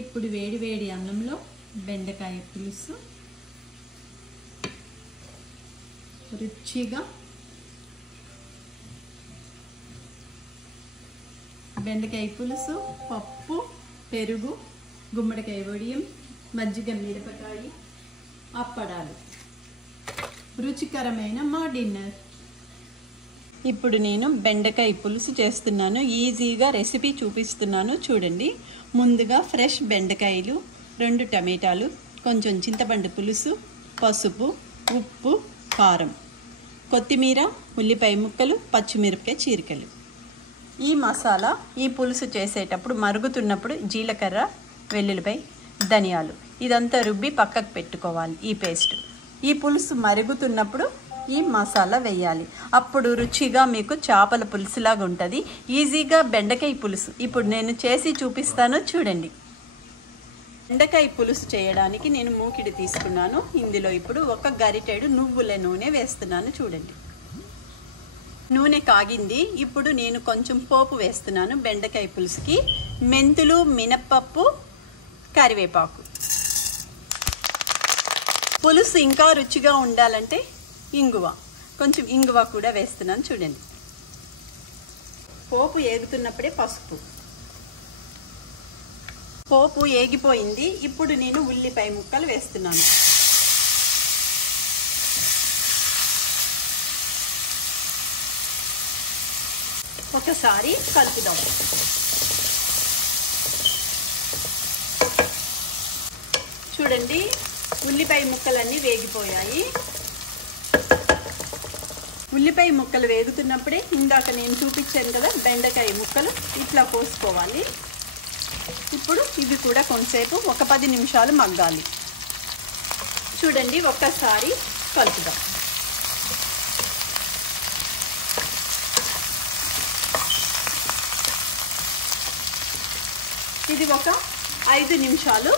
ఇప్పుడు వేడి వేడి అన్నంలో బెండకాయ పులుసు రుచిగా బెండకాయ పులుసు, పప్పు, పెరుగు, గుమ్మడికాయ వడియం, మజ్జిగ, మిరపకాయ, అప్పడాలు, రుచికరమైన మా డిన్నర్. ఇప్పుడు నేను బెండకాయ పులుసు చేస్తున్నాను. ఈజీగా రెసిపీ చూపిస్తున్నాను చూడండి. ముందుగా ఫ్రెష్ బెండకాయలు, 2 టమాటాలు, కొంచెం చింతపండు పులుసు, పసుపు, ఉప్పు, కారం, కొత్తిమీర, ఉల్లిపాయ ముక్కలు, పచ్చిమిరపకాయ చీరికలు. ఈ మసాలా ఈ పులుసు చేసేటప్పుడు మరుగుతున్నప్పుడు జీలకర్ర, వెల్లుల్లిపాయ, ధనియాలు ఇదంతా రుబ్బి పక్కకు పెట్టుకోవాలి. ఈ పేస్ట్ ఈ పులుసు మరుగుతున్నప్పుడు ఈ మసాలా వేయాలి. అప్పుడు రుచిగా మీకు చేపల పులుసులాగా ఉంటుంది. ఈజీగా బెండకాయ పులుసు ఇప్పుడు నేను చేసి చూపిస్తాను చూడండి. బెండకాయ పులుసు చేయడానికి నేను మూకిడి తీసుకున్నాను. ఇందులో ఇప్పుడు 1 గరిటెడు నువ్వుల నూనె వేస్తున్నాను చూడండి. నూనె కాగింది. ఇప్పుడు నేను కొంచెం పోపు వేస్తున్నాను బెండకాయ పులుసుకి. మెంతులు, మినప్పప్పు, కరివేపాకు. పులుసు ఇంకా రుచిగా ఉండాలంటే ఇంగువ, కొంచెం ఇంగువ కూడా వేస్తున్నాను చూడండి. పోపు ఏగుతున్నప్పుడే పసుపు. పోపు ఏగిపోయింది. ఇప్పుడు నేను ఉల్లిపాయ ముక్కలు వేస్తున్నాను. ఒకసారి కలుపుదాం. చూడండి, ఉల్లిపాయ ముక్కలన్నీ వేగిపోయాయి. ఉల్లిపాయ ముక్కలు వేగుతున్నప్పుడే ఇందాక నేను చూపించాను కదా బెండకాయ ముక్కలు ఇట్లా కోసుకోవాలి. ఇప్పుడు ఇవి కూడా కొంచెంసేపు 10 నిమిషాలు మగ్గాలి. చూడండి, ఒక్కసారి కలుపుదాం. ఇది 5 నిమిషాలు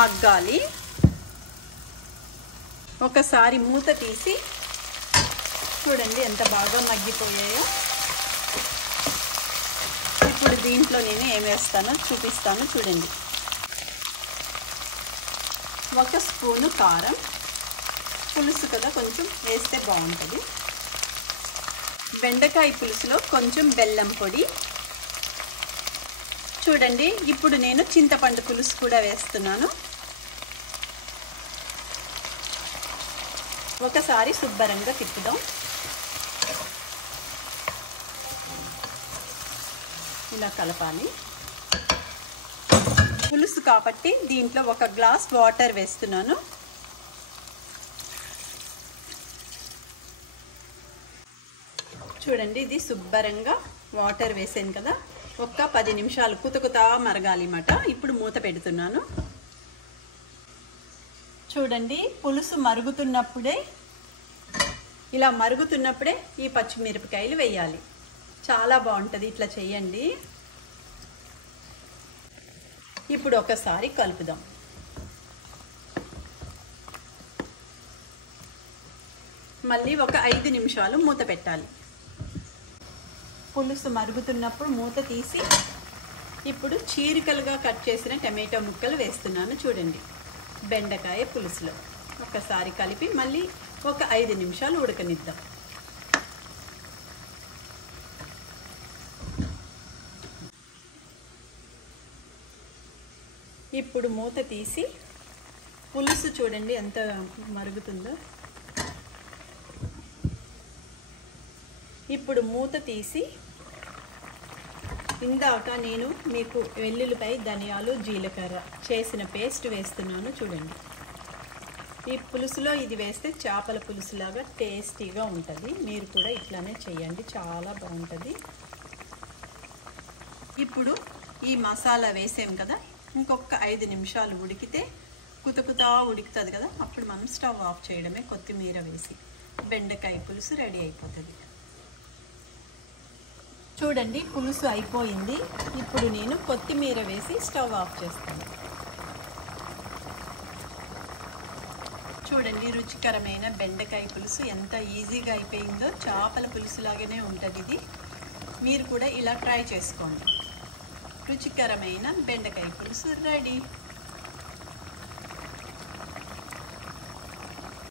మగ్గాలి. ఒకసారి మూత తీసి చూడండి ఎంత బాగా మగ్గిపోయాయో. ఇప్పుడు దీంట్లో నేను ఏం వేస్తానో చూపిస్తాను చూడండి. 1 స్పూను కారం, పులుసు కదా కొంచెం వేస్తే బాగుంటుంది. బెండకాయ పులుసులో కొంచెం బెల్లం పొడి. చూడండి, ఇప్పుడు నేను చింతపండు పులుసు కూడా వేస్తున్నాను. ఒకసారి శుభ్రంగా తిప్పుదాం. ఇలా కలపాలి. పులుసు కాబట్టి దీంట్లో 1 గ్లాస్ వాటర్ వేస్తున్నాను. చూడండి, ఇది శుభ్రంగా వాటర్ వేసాను కదా. 10 నిమిషాలు కుతకుతా మరగాలి మాట. ఇప్పుడు మూత పెడుతున్నాను. చూడండి, పులుసు మరుగుతున్నప్పుడే ఇలా మరుగుతున్నప్పుడే ఈ పచ్చిమిరపకాయలు వేయాలి. చాలా బాగుంటుంది, ఇట్లా చేయండి. ఇప్పుడు ఒకసారి కలుపుదాం. మళ్ళీ 5 నిమిషాలు మూత పెట్టాలి. పులుసు మరుగుతున్నప్పుడు మూత తీసి ఇప్పుడు చీరికలుగా కట్ చేసిన టమాటో ముక్కలు వేస్తున్నాను చూడండి. బెండకాయ పులుసులో ఒకసారి కలిపి మళ్ళీ 5 నిమిషాలు ఉడకనిద్దాం. ఇప్పుడు మూత తీసి పులుసు చూడండి ఎంత మరుగుతుందో. ఇప్పుడు మూత తీసి ఇందాక నేను మీకు వెల్లుల్లిపాయ, ధనియాలు, జీలకర్ర చేసిన పేస్ట్ వేస్తున్నాను చూడండి. ఈ పులుసులో ఇది వేస్తే చేపల పులుసులాగా టేస్టీగా ఉంటుంది. మీరు కూడా ఇట్లానే చేయండి, చాలా బాగుంటుంది. ఇప్పుడు ఈ మసాలా వేసాం కదా, ఇంకొక 5 నిమిషాలు ఉడికితే కుతకుతా ఉడుకుతుంది కదా. అప్పుడు మనం స్టవ్ ఆఫ్ చేయడమే. కొత్తిమీర వేసి బెండకాయ పులుసు రెడీ అయిపోతుంది. చూడండి, పులుసు అయిపోయింది. ఇప్పుడు నేను కొత్తిమీర వేసి స్టవ్ ఆఫ్ చేస్తాను. చూడండి, రుచికరమైన బెండకాయ పులుసు ఎంత ఈజీగా అయిపోయిందో. చేపల పులుసు లాగానే ఉంటుంది ఇది. మీరు కూడా ఇలా ట్రై చేసుకోండి. రుచికరమైన బెండకాయ పులుసు రెడీ.